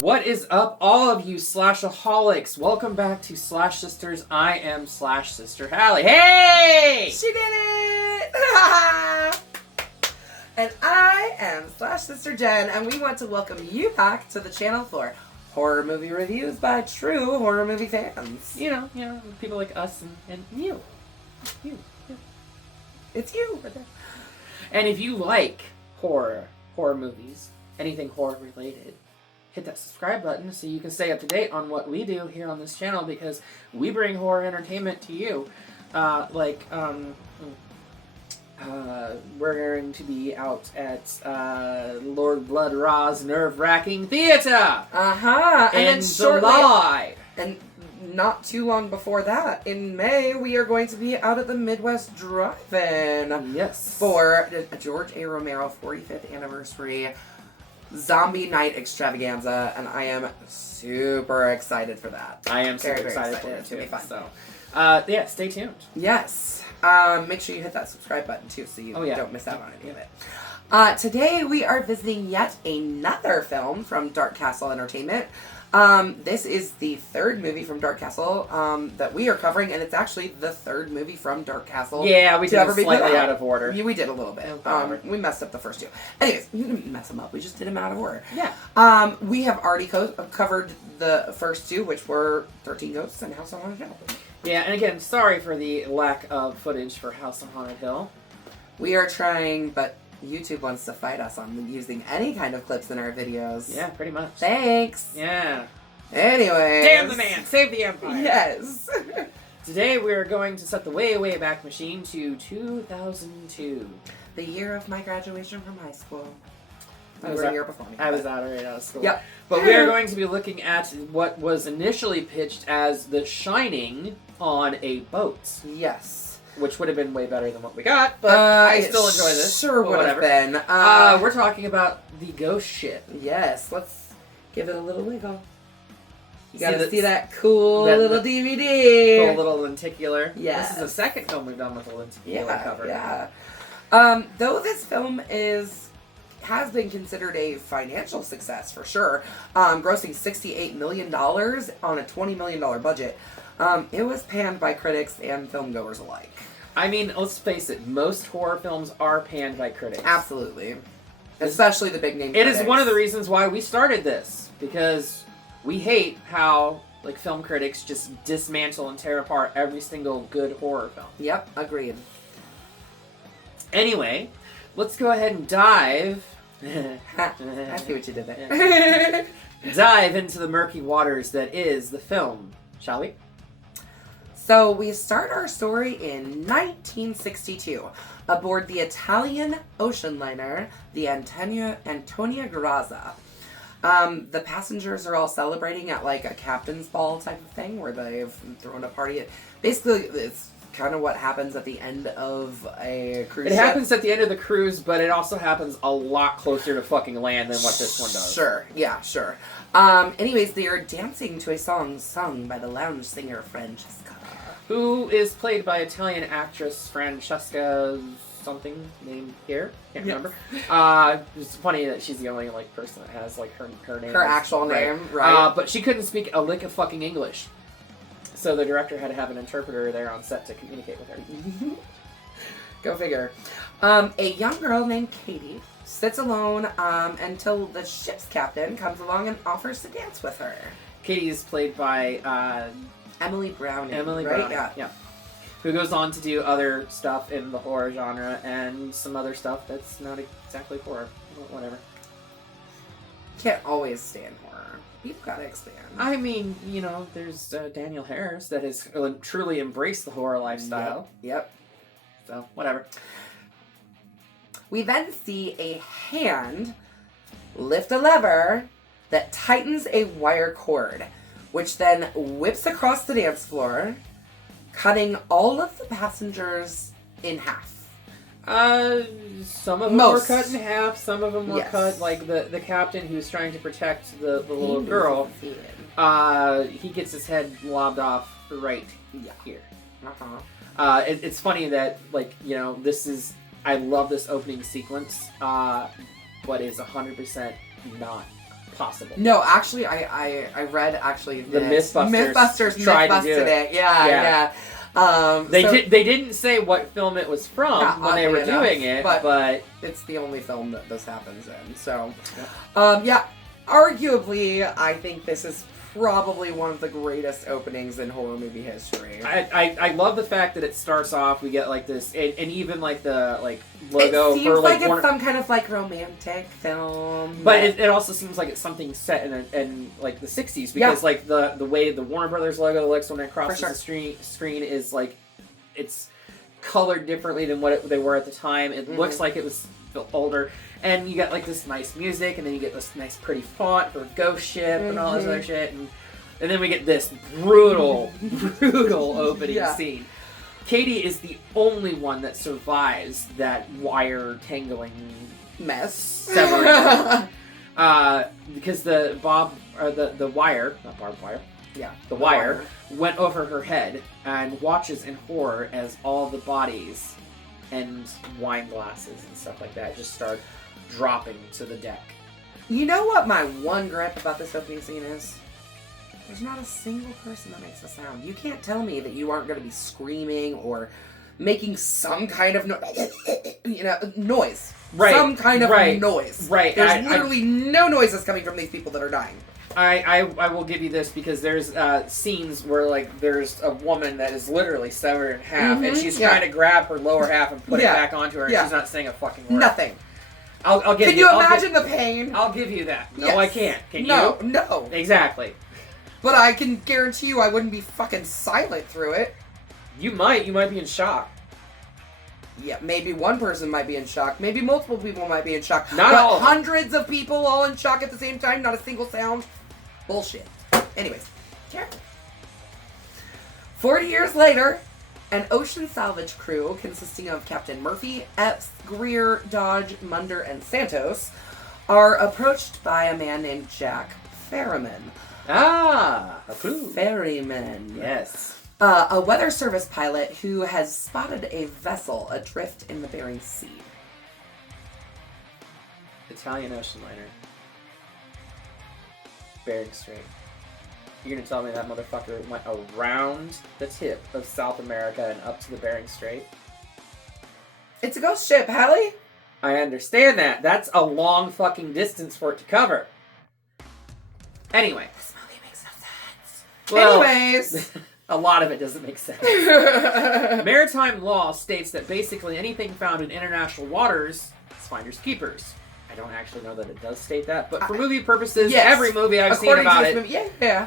What is up, all of you Slashaholics? Welcome back to Slash Sisters. I am Slash Sister Hallie. Hey! She did it! And I am Slash Sister Jen, and we want to welcome you back to the channel for horror movie reviews by true horror movie fans. You know, people like us and you. You. It's you. And if you like horror movies, anything horror related, hit that subscribe button so you can stay up to date on what we do here on this channel, because we bring horror entertainment to you. We're going to be out at Lord Blood Ra's Nerve-Wracking Theater. And in then shortly, July. and not too long before that, in May, we are going to be out at the Midwest Drive-In. Yes. For a George A. Romero 45th anniversary Zombie Night extravaganza, and I am super excited for that. I am super very excited for it It's gonna too. be fun. So, stay tuned. Yes. Make sure you hit that subscribe button too, so you don't miss out on any of it. Today we are visiting yet another film from Dark Castle Entertainment. This is the third movie from Dark Castle that we are covering, and it's actually the third movie from Dark Castle. Yeah, we did it slightly out of order. Yeah, we did a little bit. We messed up the first two. Anyways, we didn't mess them up. We just did them out of order. Yeah. We have already covered the first two, which were 13 Ghosts and House on Haunted Hill. Yeah, and again, sorry for the lack of footage for House on Haunted Hill. We are trying, but YouTube wants to fight us on using any kind of clips in our videos. Yeah, pretty much. Thanks. Yeah. Anyways. Damn the man! Save the empire! Yes. Today we are going to set the way back machine to 2002. The year of my graduation from high school. I was a year before me. I was already out of school. Yep. But we are going to be looking at what was initially pitched as The Shining on a boat. Yes. Which would have been way better than what we got, but I still enjoy this. Sure would have been. We're talking about the ghost ship. Yes, let's give it a little wiggle. You gotta see that cool little DVD. Cool little lenticular. Yes. This is the second film we've done with a lenticular cover. Yeah. Though this film has been considered a financial success for sure, grossing $68 million on a $20 million budget, it was panned by critics and filmgoers alike. I mean, let's face it, most horror films are panned by critics. Absolutely. Especially the big name critics. It is one of the reasons why we started this, because we hate how film critics just dismantle and tear apart every single good horror film. Yep, agreed. Anyway, let's go ahead and dive. I see what you did there. Dive into the murky waters that is the film, shall we? So we start our story in 1962 aboard the Italian ocean liner, the Antonia Grazia. The passengers are all celebrating at like a captain's ball type of thing where they've thrown a party. Basically, it's kind of what happens at the end of a cruise ship. It happens at the end of the cruise, but it also happens a lot closer to fucking land than what this one does. Sure, yeah, sure. Anyways, they are dancing to a song sung by the lounge singer Francesca, who is played by Italian actress Francesca something named here. Can't remember. It's funny that she's the only person that has her name. Her actual name, right? But she couldn't speak a lick of fucking English. So the director had to have an interpreter there on set to communicate with her. Go figure. A young girl named Katie sits alone until the ship's captain comes along and offers to dance with her. Katie is played by Emily Browning. Emily right? Browning, yeah. Who goes on to do other stuff in the horror genre and some other stuff that's not exactly horror. Whatever. Can't always stand horror. You've got to expand. I mean, there's Daniel Harris that has truly embraced the horror lifestyle. Yep. So, whatever. We then see a hand lift a lever that tightens a wire cord, which then whips across the dance floor, cutting all of the passengers in half. Some of them were cut in half, some of them were cut, like the captain who's trying to protect the little girl, he gets his head lobbed off right here. It's funny that, I love this opening sequence, but it's 100% not possible. No, actually, I read actually the Mythbusters tried to do it. Yeah. They didn't say what film it was from when they were doing it, but it's the only film that this happens in. So, arguably, I think this is probably one of the greatest openings in horror movie history. I love the fact that it starts off, we get like this, and even like the logo. It seems like it's some kind of like romantic film. But it also seems like it's something set in like the 60s, because like the way the Warner Brothers logo looks when it crosses the screen is like, it's colored differently than what they were at the time. It looks like it was older. And you get like this nice music, and then you get this nice pretty font for Ghost Ship and all this other shit, and then we get this brutal opening scene. Katie is the only one that survives that wire tangling mess, severing, because the wire, not barbed wire, the wire went over her head and watches in horror as all the bodies and wine glasses and stuff like that just start dropping to the deck. You know what my one gripe about this opening scene is? There's not a single person that makes a sound. You can't tell me that you aren't going to be screaming or making some kind of noise. Right. Some kind of noise. Right. There's literally no noises coming from these people that are dying. I will give you this, because there's scenes where like there's a woman that is literally severed in half, and she's trying to grab her lower half and put it back onto her, and she's not saying a fucking word. Nothing. I'll give Can you imagine the pain? I'll give you that. No, Yes. I can't. Can you? No. Exactly. But I can guarantee you I wouldn't be fucking silent through it. You might be in shock. Yeah, maybe one person might be in shock. Maybe multiple people might be in shock. Not but all. Hundreds of people all in shock at the same time, not a single sound. Bullshit. Anyways, careful. 40 years later, an ocean salvage crew consisting of Captain Murphy, Epps, Greer, Dodge, Munder, and Santos are approached by a man named Jack Ferryman. Ferryman. Yes. A weather service pilot who has spotted a vessel adrift in the Bering Sea. Italian ocean liner. Bering Strait. You're gonna tell me that motherfucker went around the tip of South America and up to the Bering Strait? It's a ghost ship, Hallie. I understand that. That's a long fucking distance for it to cover. Anyway. This movie makes no sense. Well, anyways. A lot of it doesn't make sense. Maritime law states that basically anything found in international waters is finders keepers. I don't actually know that it does state that, but for movie purposes, every movie I've seen about it,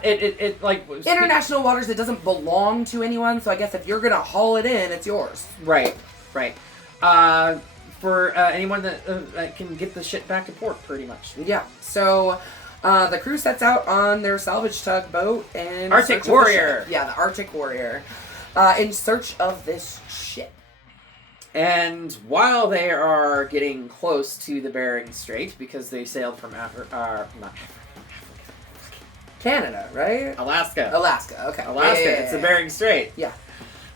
it like international waters, it doesn't belong to anyone. So I guess if you're gonna haul it in, it's yours. Right. For anyone that can get the shit back to port, pretty much. Yeah. So the crew sets out on their salvage tugboat and Arctic Warrior. The Arctic Warrior, in search of this ship. And while they are getting close to the Bering Strait, because they sailed from Canada, right? Alaska, okay. Alaska, it's the Bering Strait. Yeah.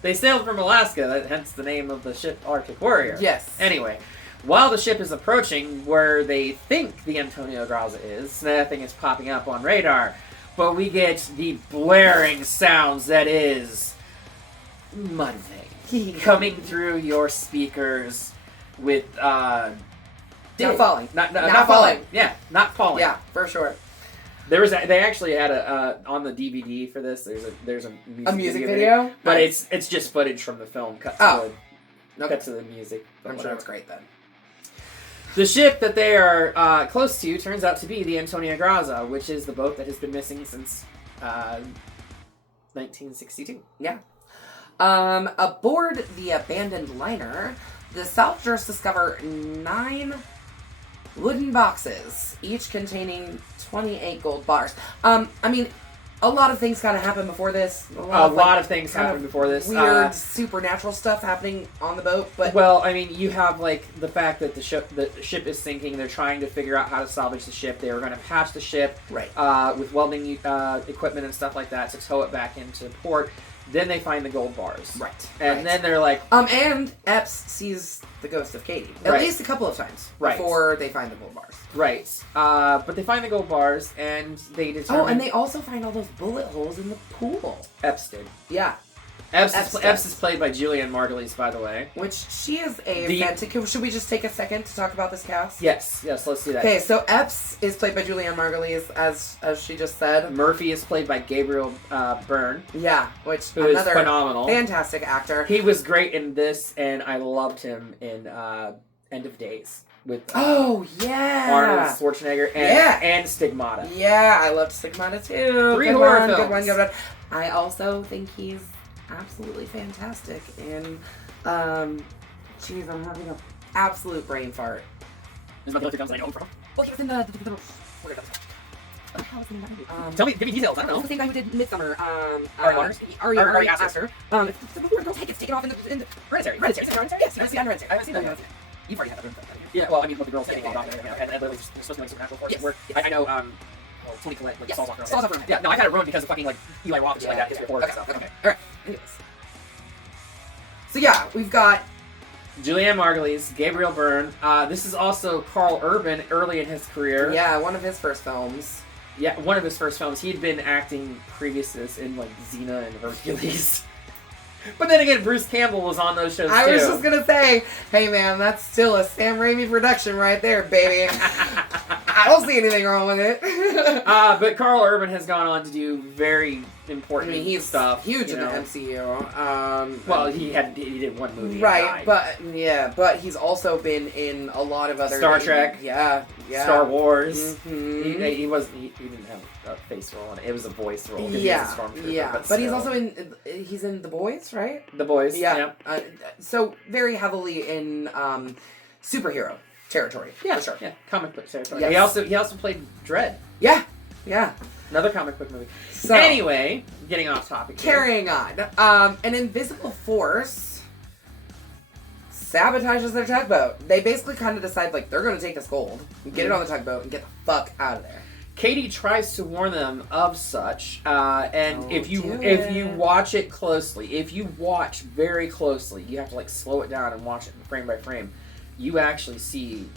They sailed from Alaska, hence the name of the ship Arctic Warrior. Yes. Anyway, while the ship is approaching where they think the Antonio Graza is, nothing is popping up on radar. But we get the blaring sounds that is Mudvayne coming through your speakers with not falling. Not falling. Yeah, not falling. Yeah, for sure. They actually had on the DVD for this. There's a music video, but nice. it's just footage from the film cut to the music. I'm sure it's great then. The ship that they are close to turns out to be the Antonio Graza, which is the boat that has been missing since 1962. Yeah. Aboard the abandoned liner, the salvagers discover 9 wooden boxes, each containing 28 gold bars. I mean, a lot of things kind of happened before this. A lot of things happened before this. Weird supernatural stuff happening on the boat, but well, I mean, you have like the fact that the ship is sinking. They're trying to figure out how to salvage the ship. They were going to patch the ship, right, with welding equipment and stuff like that to tow it back into port. Then they find the gold bars. Right. And then they're like... And Epps sees the ghost of Katie. At least a couple of times. Before they find the gold bars. Right. But they find the gold bars, and they determine... Oh, and they also find all those bullet holes in the pool. Epps did. Yeah. Epps is played by Julianne Margulies, by the way. Which, she is a fantastic... Should we just take a second to talk about this cast? Yes, let's do that. Okay, so Epps is played by Julianne Margulies, as she just said. Murphy is played by Gabriel Byrne. Yeah, who is phenomenal. Fantastic actor. He was great in this, and I loved him in End of Days. With Arnold Schwarzenegger and Stigmata. Yeah, I loved Stigmata too. 3 horror films. Good one. I also think he's absolutely fantastic in jeez, I'm having an absolute brain fart. This is about the only 3 films I know him from. Well, he was in the what the hell was the name of that movie? Give me details, I don't know. It's the same guy who did Midsummer. Ari Aster. It's the movie where the girl gets taken off in the Hereditary. Yes, I haven't seen that. You've already had that. Yeah, well, I mean, the girls taking off, and literally just supposed to be like supernatural forces. Yes. I know, Toni Collette, like, Saul's Walker. Yeah, no, I had it ruined because of fucking, like, Eli Roth and shit like that, history of horror stuff. Okay. Alright. Anyways. So yeah, we've got Julianne Margulies, Gabriel Byrne. This is also Carl Urban early in his career. Yeah, one of his first films. Yeah, one of his first films. He'd been acting previous to this in, like, Xena and Hercules. But then again, Bruce Campbell was on those shows, too. I was just gonna say, hey man, that's still a Sam Raimi production right there, baby. I don't see anything wrong with it. But Carl Urban has gone on to do very important stuff. Huge in the MCU. Well, he did one movie. Right, but he's also been in a lot of other Star Trek. Yeah. Star Wars. Mm-hmm. He didn't have a face role in it. It was a voice role. Yeah. But he's also he's in The Boys, right? The Boys. Yeah. So very heavily in superhero territory. Yeah, for sure. Yeah, comic book territory. Yes. He also played Dredd. Yeah. Another comic book movie. So anyway, getting off topic. Carrying on. An invisible force sabotages their tugboat. They basically kind of decide, like, they're going to take this gold, get it on the tugboat, and get the fuck out of there. Katie tries to warn them of such, and if you watch it closely, if you watch very closely, you have to, like, slow it down and watch it frame by frame. You actually see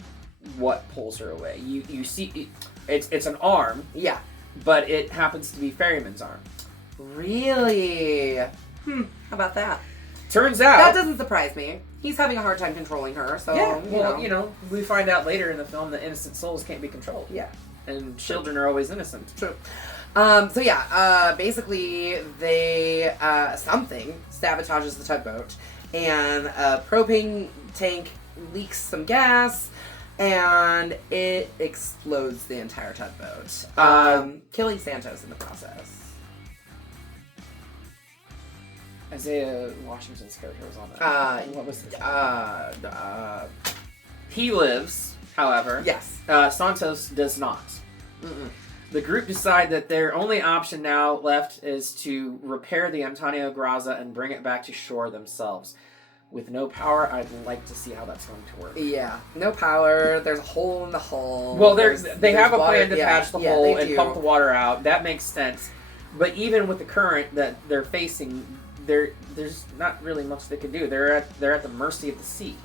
what pulls her away. You see it's an arm. Yeah. But it happens to be Ferryman's arm. Really? How about that? Turns out that doesn't surprise me. He's having a hard time controlling her, so you know, we find out later in the film that innocent souls can't be controlled. Yeah. And children are always innocent. True. Basically they something sabotages the tugboat, and a propane tank leaks some gas, and it explodes the entire tugboat, killing Santos in the process. Isaiah Washington's character was on that. What was his name? He lives, however. Yes. Santos does not. Mm-mm. The group decide that their only option now left is to repair the Antonio Graza and bring it back to shore themselves. With no power, I'd like to see how that's going to work. Yeah, no power. There's a hole in the hull. Well, they have a plan to patch the hole and pump the water out. That makes sense. But even with the current that they're facing, there's not really much they can do. They're at the mercy of the sea.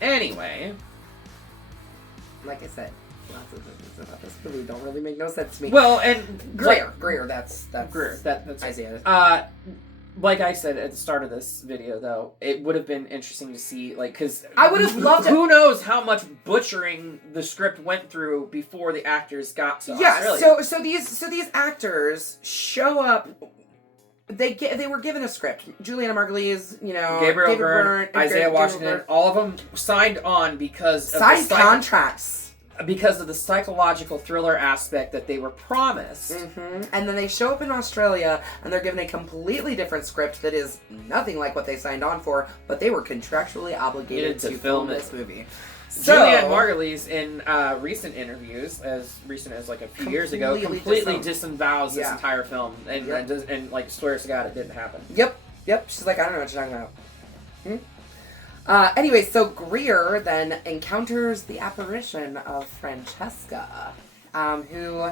Anyway, like I said, lots of things about this movie don't really make no sense to me. Well, and Greer. That's Greer. That's Isaiah. Like I said at the start of this video, though, it would have been interesting to see, like, because I would have loved it. Who knows how much butchering the script went through before the actors got to Australia. Yeah, so these actors show up. They were given a script. Julianne Margulies, Gabriel Byrne, Isaiah Washington, all of them signed on because of signed contracts. Because of the psychological thriller aspect that they were promised. Mm-hmm. And then they show up in Australia, and they're given a completely different script that is nothing like what they signed on for, but they were contractually obligated to film this movie. So, Julianne Margulies, in recent interviews, as recent as like a few years ago, completely disavows this entire film, and like swears to God it didn't happen. Yep. She's like, I don't know what you're talking about. Anyway, so Greer then encounters the apparition of Francesca, who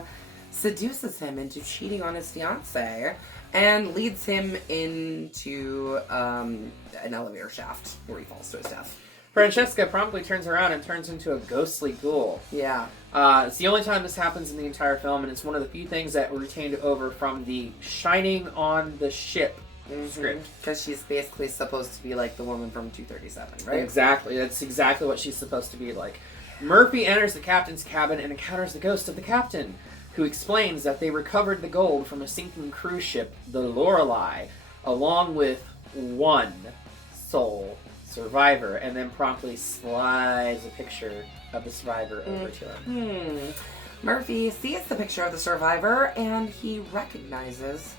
seduces him into cheating on his fiancée and leads him into an elevator shaft where he falls to his death. Francesca promptly turns around and turns into a ghostly ghoul. Yeah. It's the only time this happens in the entire film, and it's one of the few things that were retained over from the Shining on the Ship script. Because she's basically supposed to be like the woman from 237, right? Exactly. That's exactly what she's supposed to be like. Murphy enters the captain's cabin and encounters the ghost of the captain, who explains that they recovered the gold from a sinking cruise ship, the Lorelei, along with one sole survivor, and then promptly slides a picture of the survivor over to him. Murphy sees the picture of the survivor, and he recognizes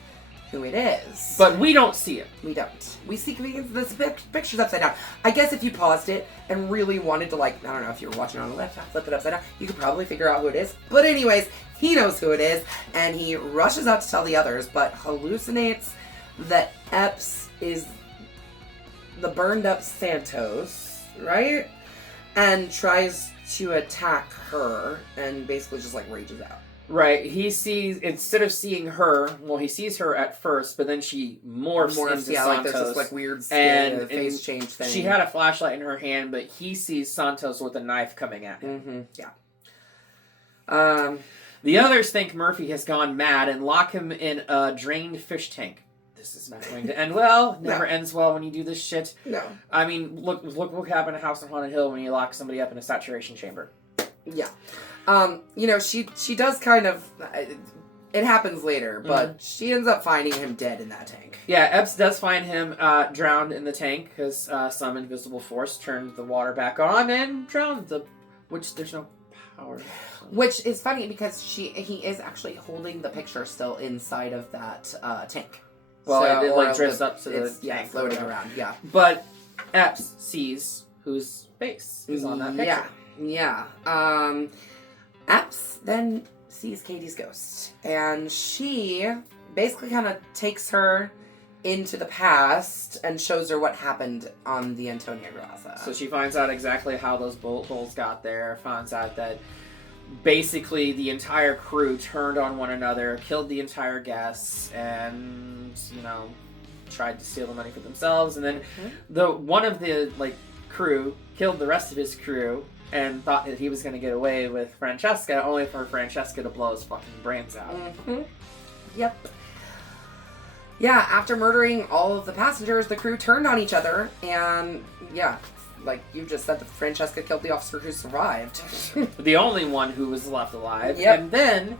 who it is. But we don't see it. We don't. We see this picture's upside down. I guess if you paused it and really wanted to, like, I don't know, if you were watching on the laptop, flip it upside down, you could probably figure out who it is. But anyways, he knows who it is, and he rushes out to tell the others, but hallucinates that Epps is the burned up Santos, right? And tries to attack her and basically just, like, rages out. Right, he sees, instead of seeing her, well, he sees her at first, but then she morphs into Santos. Like there's this, like, weird skin and face change thing. She had a flashlight in her hand, but he sees Santos with a knife coming at him. Yeah. The others think Murphy has gone mad and lock him in a drained fish tank. This is not going to end well. Never ends well when you do this shit. No. I mean, look what happened to House on Haunted Hill when you lock somebody up in a saturation chamber. Yeah. You know, she does kind of, it happens later, but she ends up finding him dead in that tank. Yeah, Epps does find him drowned in the tank because some invisible force turned the water back on and drowned the, which there's no power. Which is funny because he is actually holding the picture still inside of that tank. Well, so, it like drifts up to the tank. Yeah, floating around, yeah. But Epps sees whose face is on that picture. Yeah. Epps then sees Katie's ghost, and she basically kind of takes her into the past and shows her what happened on the Antonia Graza. So she finds out exactly how those bullet holes got there, finds out that basically the entire crew turned on one another, killed the entire guests, and, you know, tried to steal the money for themselves, and then one of the, like, crew killed the rest of his crew and thought that he was going to get away with Francesca, only for Francesca to blow his fucking brains out. Yep. Yeah, after murdering all of the passengers, the crew turned on each other, and, yeah, like you just said, Francesca killed the officer who survived. The only one who was left alive. Yep. And then,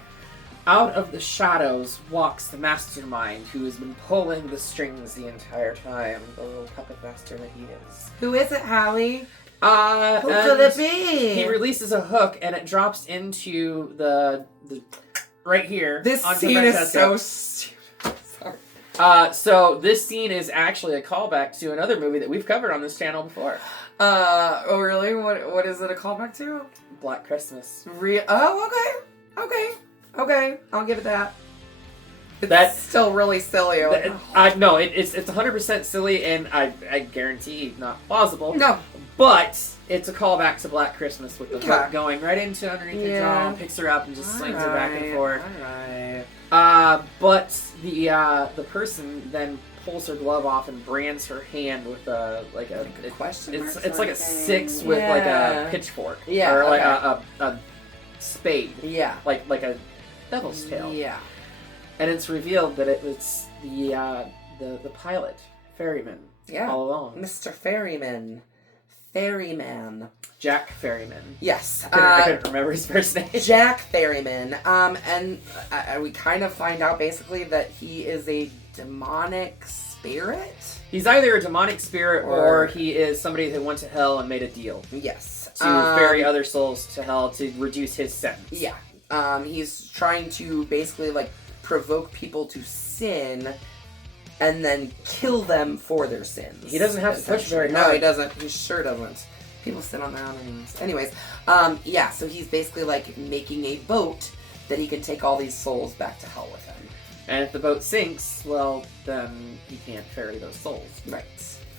out of the shadows walks the mastermind who has been pulling the strings the entire time. The little puppet master that he is. Who is it, Hallie? Who Could it be? He releases a hook and it drops into the right here. This scene is so stupid. Sorry. So this scene is actually a callback to another movie that we've covered on this channel before. Oh really? What is it a callback to? Black Christmas. Oh, okay. I'll give it that. That's still really silly. No, it's 100% silly, and I guarantee not plausible. No. But it's a callback to Black Christmas with the hook going right into underneath the drum, picks her up, and just slings her back and forth. Alright. But the person then pulls her glove off and brands her hand with a question mark. It's like a 6 with like a pitchfork. Yeah. Or like a spade. Yeah. Like a devil's tail. Yeah. And it's revealed that it was the pilot, Ferryman. Yeah. All along. Mr. Ferryman. Ferryman. Jack Ferryman. Yes. I couldn't remember his first name. Jack Ferryman. And we kind of find out basically that he is a demonic spirit. He's either a demonic spirit or he is somebody who went to hell and made a deal. Yes. To ferry other souls to hell to reduce his sentence. Yeah. He's trying to basically like provoke people to sin and then kill them for their sins. He doesn't have to push very hard. No, he doesn't. He sure doesn't. People sin on their own anyways. Yeah, so he's basically like making a boat that he can take all these souls back to hell with him. And if the boat sinks, well, then he can't ferry those souls. Right.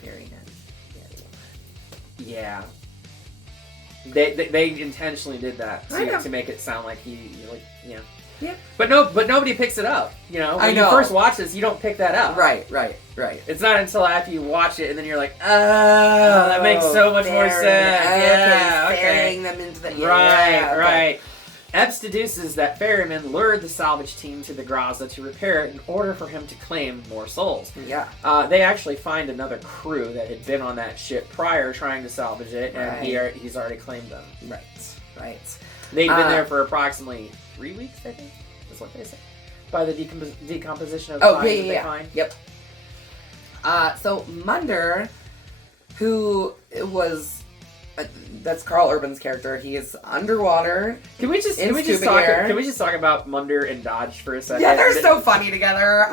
Ferryman. Yeah. They intentionally did that to make it sound like yeah. But nobody picks it up. You know, when you first watch this, you don't pick that up. Right. It's not until after you watch it and then you're like, oh, that makes so much more sense. Yeah, ferrying them into the right. Epps deduces that ferrymen lured the salvage team to the Graza to repair it in order for him to claim more souls. Yeah. They actually find another crew that had been on that ship prior trying to salvage it, and he's already claimed them. Right. They've been there for approximately 3 weeks, I think. That's what they say. By the decomposition of the bodies that they find. Yep. So Munder, who was... that's Carl Urban's character. He is underwater. Can we just talk about Munder and Dodge for a second? Yeah, they're so funny together.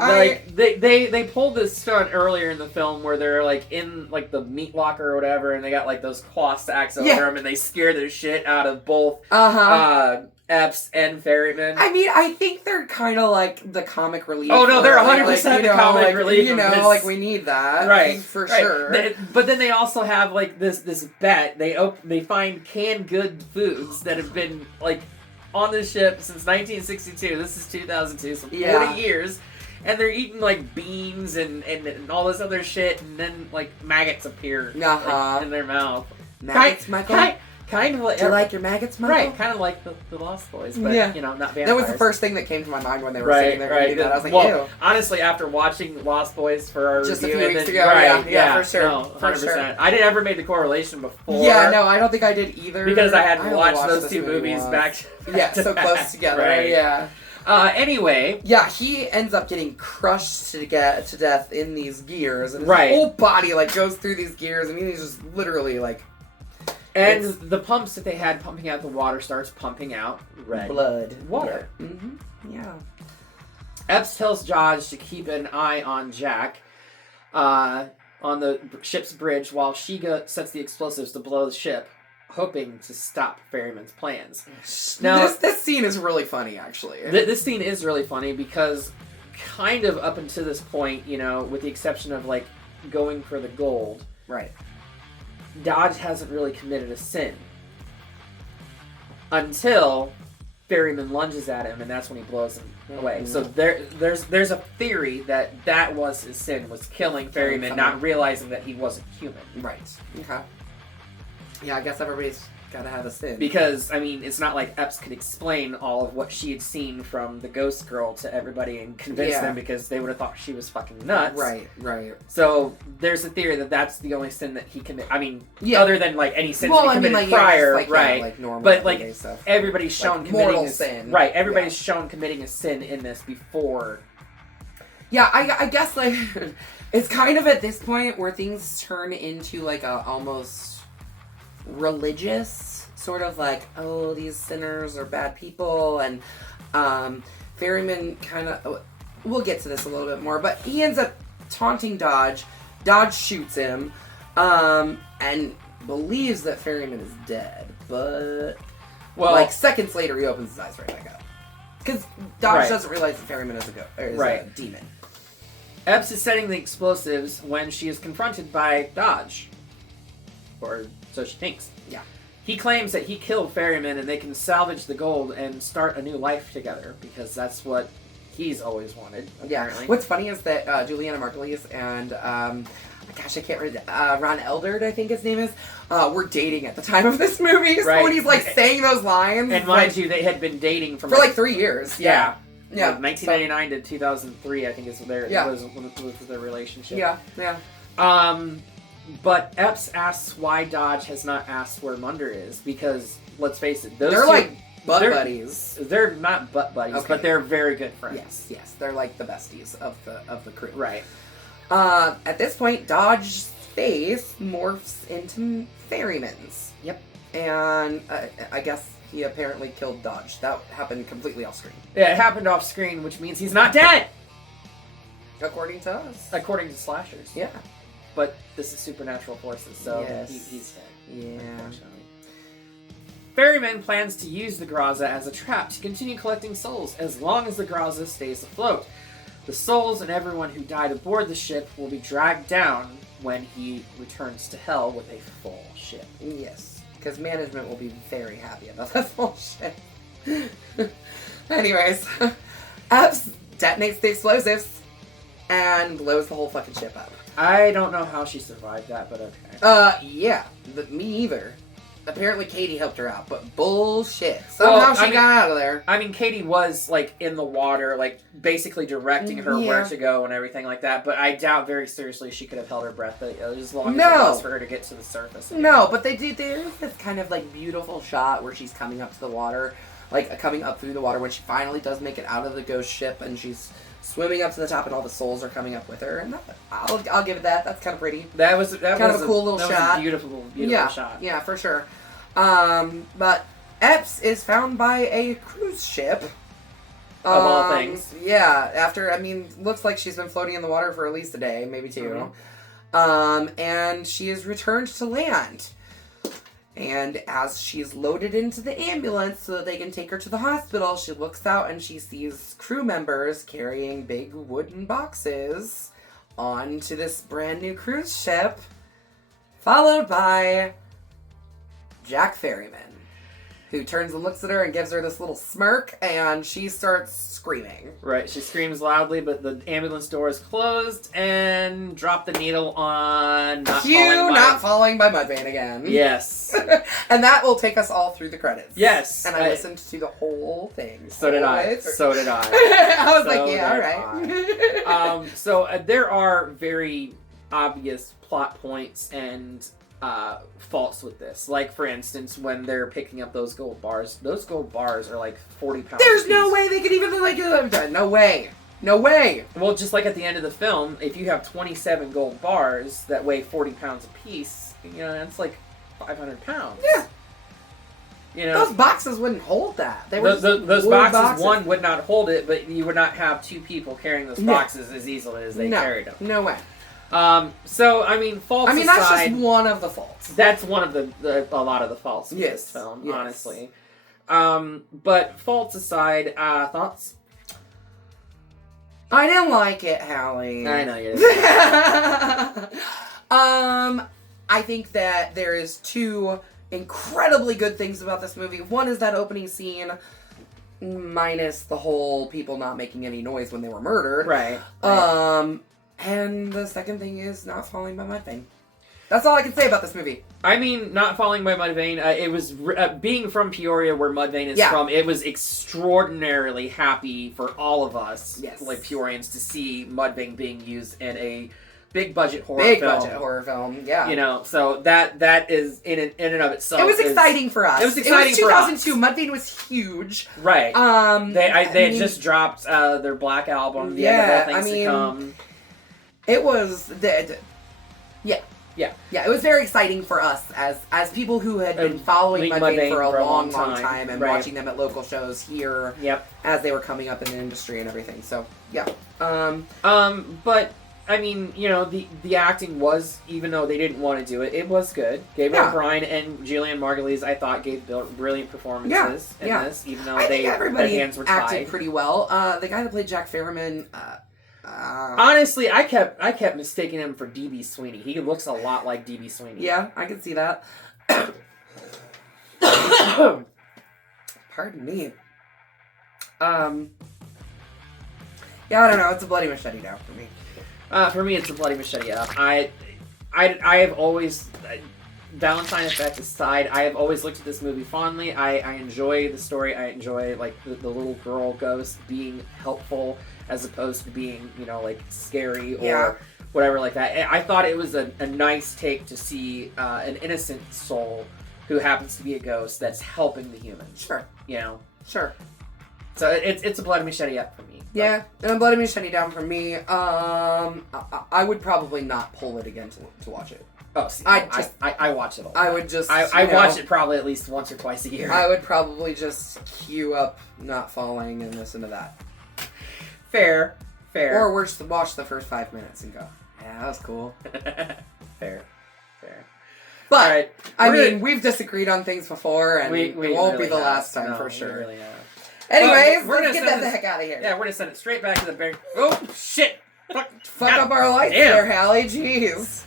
They pulled this stunt earlier in the film where they're like in like the meat locker or whatever, and they got like those claw stacks over them, and they scare the shit out of both Epps and Ferryman. I mean, I think they're kind of like the comic relief. Oh no, they're 100% the comic relief. You know, like we need that, right? For sure. But then they also have like this bet. They find canned good foods that have been like on the ship since 1962. This is 2002, so 40 years. And they're eating like beans and all this other shit, and then like maggots appear like, in their mouth. Maggots, Michael? Kind of like... Do you like your maggots, Michael? Right, kind of like the Lost Boys, but, you know, not vampires. That was the first thing that came to my mind when they were sitting there eating that. I was like, ew. Honestly, after watching Lost Boys for our just review... Just a few weeks ago, for sure. No, 100%. For sure. I never made the correlation before. Yeah, no, I don't think I did either. Because I had watched those two movies back so close together, yeah. Anyway... Yeah, he ends up getting crushed to death in these gears, and his whole body, like, goes through these gears. I mean, he's just literally, like... And the pumps that they had pumping out the water starts pumping out red water. Yeah. Mm-hmm. Yeah. Epps tells Dodge to keep an eye on Jack on the ship's bridge while she sets the explosives to blow the ship, hoping to stop Ferryman's plans. Now, this scene is really funny, actually. This scene is really funny because kind of up until this point, you know, with the exception of, like, going for the gold. Right. Dodge hasn't really committed a sin until Ferryman lunges at him, and that's when he blows him away. So there's a theory that was his sin, was killing Ferryman, not realizing that he wasn't human. Right. Okay. Yeah, I guess everybody's gotta have a sin. Because, I mean, it's not like Epps could explain all of what she had seen from the ghost girl to everybody and convince them, because they would have thought she was fucking nuts. Right. So, there's a theory that that's the only sin that he committed. I mean, other than, like, any sins he committed prior, normal but, like, stuff. everybody's shown committing a sin. Right, everybody's shown committing a sin in this before. Yeah, I guess, like, it's kind of at this point where things turn into, like, a almost religious sort of like, oh, these sinners are bad people, and Ferryman kind of, we'll get to this a little bit more, but he ends up taunting Dodge. Dodge shoots him and believes that Ferryman is dead, but like seconds later he opens his eyes right back up because Dodge doesn't realize that Ferryman is a demon. Epps is setting the explosives when she is confronted by Dodge, or so she thinks. Yeah. He claims that he killed Ferryman and they can salvage the gold and start a new life together, because that's what he's always wanted, apparently. Yeah. What's funny is that Juliana Margulies and, gosh, I can't remember, Ron Eldard, I think his name is, were dating at the time of this movie. So when he's, like, saying those lines. And mind you, they had been dating for like 3 years. Yeah. Like 1999 to 2003, I think was their relationship. Yeah. But Epps asks why Dodge has not asked where Munder is, because, let's face it, they're like butt buddies. They're not butt buddies, but they're very good friends. Yes, they're like the besties of the crew. Right. At this point, Dodge's face morphs into Ferryman's. Yep. And I guess he apparently killed Dodge. That happened completely off screen. Yeah, it happened off screen, which means he's not dead! According to us. According to slashers. Yeah. But this is supernatural forces, so he's dead. Yeah. Ferryman plans to use the Graza as a trap to continue collecting souls as long as the Graza stays afloat. The souls and everyone who died aboard the ship will be dragged down when he returns to Hell with a full ship. Yes. because management will be very happy about that bullshit. Anyways, Epps detonates the explosives and blows the whole fucking ship up. I don't know how she survived that, but okay. Yeah, me either. Apparently Katie helped her out, but bullshit. Somehow she got out of there. I mean, Katie was, like, in the water, like, basically directing her where to go and everything like that, but I doubt very seriously she could have held her breath as long as it was for her to get to the surface. Again. No, but there is this kind of, like, beautiful shot where she's coming up to the water, like, coming up through the water when she finally does make it out of the ghost ship, and she's swimming up to the top, and all the souls are coming up with her, and I'll give it that. That's kind of pretty. That was kind of a cool little shot. Was a beautiful shot. Yeah, for sure. But Epps is found by a cruise ship. Of all things. Yeah, looks like she's been floating in the water for at least a day, maybe two. Mm-hmm. And she is returned to land. And as she's loaded into the ambulance so that they can take her to the hospital, she looks out and she sees crew members carrying big wooden boxes onto this brand new cruise ship, followed by Jack Ferryman, who turns and looks at her and gives her this little smirk, and she starts screaming. Right, she screams loudly, but the ambulance door is closed, and drop the needle on Not Falling by Mudvayne again. Yes. And that will take us all through the credits. Yes. And I listened to the whole thing. So did I. So did I. I was like, yeah, all right. So there are very obvious plot points and faults with this. Like, for instance, when they're picking up those gold bars are like 40 pounds. There's no way they could even, no way. No way. Well, just like at the end of the film, if you have 27 gold bars that weigh 40 pounds apiece, that's like 500 pounds. Yeah. Those boxes wouldn't hold that. They were those boxes, one, would not hold it, but you would not have two people carrying those boxes as easily as they carried them. No way. Faults aside... that's just one of the faults. That's one of a lot of the faults of this film, honestly. But faults aside, thoughts? I didn't like it, Hallie. I know you didn't. I think that there is two incredibly good things about this movie. One is that opening scene, minus the whole people not making any noise when they were murdered. Right. And the second thing is Not Falling by Mudvayne. That's all I can say about this movie. I mean, Not Falling by Mudvayne, it was, being from Peoria, where Mudvayne is from, it was extraordinarily happy for all of us, like Peorians, to see Mudvayne being used in a big-budget horror film. Yeah. So that is, in and of itself... It was exciting for us. It was exciting for us. 2002. Mudvayne was huge. Right. They had just dropped their Black Album, The End of All Things to Come. It was... Yeah, it was very exciting for us as people who had been following Mudvayne for a long time and watching them at local shows here as they were coming up in the industry and everything. So, yeah. But, I mean, the acting was, even though they didn't want to do it, it was good. Gabriel O'Brien and Jillian Margulies, I thought, gave brilliant performances in this, even though their hands were tied. Acted pretty well. The guy that played Jack Ferryman... honestly, I kept mistaking him for D.B. Sweeney. He looks a lot like D.B. Sweeney. Yeah, I can see that. Pardon me. Yeah, I don't know. It's a bloody machete now for me. For me, it's a bloody machete up. I have always, Valentine effect aside, I have always looked at this movie fondly. I enjoy the story. I enjoy like the little girl ghost being helpful as opposed to being, scary or whatever like that. I thought it was a nice take to see an innocent soul who happens to be a ghost that's helping the humans. Sure. Sure. So it's a bloody machete up for me. Yeah, and a bloody machete down for me. I would probably not pull it again to watch it. Oh, see, I watch it all. I would just... I watch it probably at least once or twice a year. I would probably just queue up Not Falling and listen to that. Fair. Or we're just to watch the first 5 minutes and go, yeah, that was cool. Fair. But, right, we've disagreed on things before, and it won't be the last time for sure. Really have. Anyways, let's get that the heck out of here. Yeah, we're going to send it straight back to the bear. Oh, shit. Fuck up our lights there, Hallie. Jeez.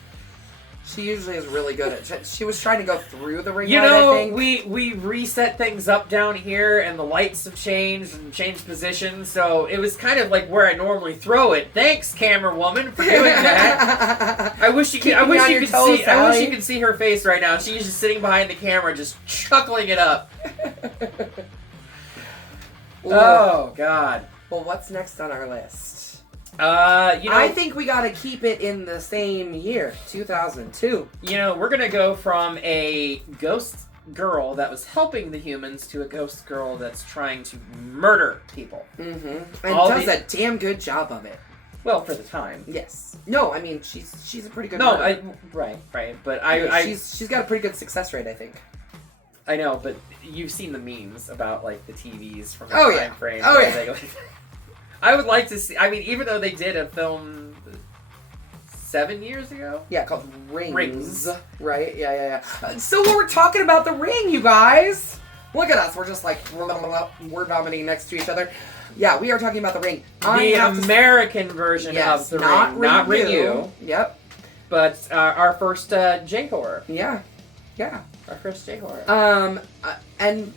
She usually is really good at. She was trying to go through the ring. You light, know, I think. we reset things up down here, and the lights have changed and changed position, so it was kind of like where I normally throw it. Thanks, camera woman, for doing that. I wish you could. I wish you could see her face right now. She's just sitting behind the camera, just chuckling it up. Oh God. Well, what's next on our list? I think we gotta keep it in the same year, 2002. We're gonna go from a ghost girl that was helping the humans to a ghost girl that's trying to murder people. Mm-hmm. And does a damn good job of it. Well, for the time. Yes. No, I mean she's a pretty good. Right. But she's got a pretty good success rate, I think. I know, but you've seen the memes about like the TVs from that time frame. Oh yeah. I would like to see. I mean, even though they did a film 7 years ago, called Rings. Right? Yeah. So we're talking about The Ring, you guys. Look at us. We're just like we're vomiting next to each other. Yeah, we are talking about The Ring. The American version of The Ring, not Ring. Yep. But our first J horror. Yeah. Our first J horror. And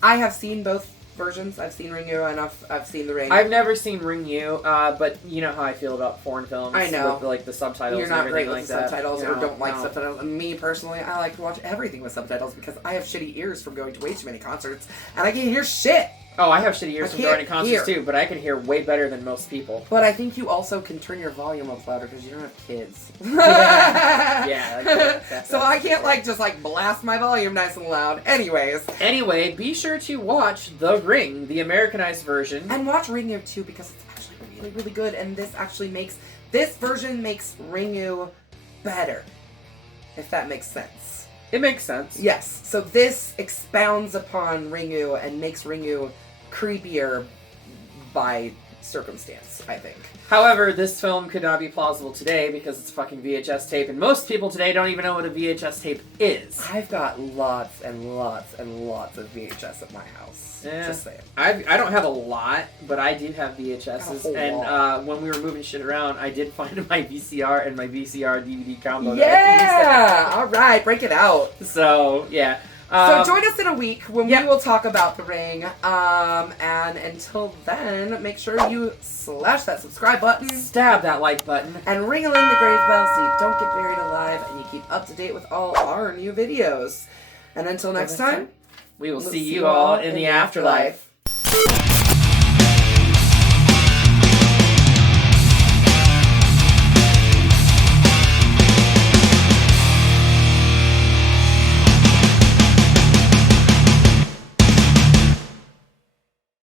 I have seen both versions. I've seen Ringu and I've seen The Ring. I've never seen Ringu, but you know how I feel about foreign films. I know. With, like the subtitles. You're not great with like subtitles or don't like subtitles. Me personally, I like to watch everything with subtitles because I have shitty ears from going to way too many concerts and I can't hear shit. Oh, I have shitty ears from going to concerts too, but I can hear way better than most people. But I think you also can turn your volume up louder because you don't have kids. Yeah. So I can't just blast my volume nice and loud. Anyway, be sure to watch The Ring, the Americanized version. And watch Ringu too because it's actually really, really good. And this version makes Ringu better. If that makes sense. It makes sense. Yes. So this expounds upon Ringu and makes Ringu creepier by circumstance, I think. However, this film could not be plausible today because it's a fucking VHS tape, and most people today don't even know what a VHS tape is. I've got lots and lots and lots of VHS at my house. Yeah. Just saying. I don't have a lot, but I do have VHSs, and when we were moving shit around, I did find my VCR and my VCR DVD combo. Yeah! Alright, break it out. So, yeah. So join us in a week when we will talk about The Ring. And until then, make sure you slash that subscribe button. Stab that like button. And ring-a-ling the grave bell so you don't get buried alive and you keep up to date with all our new videos. And until next time, we will see you all in the afterlife.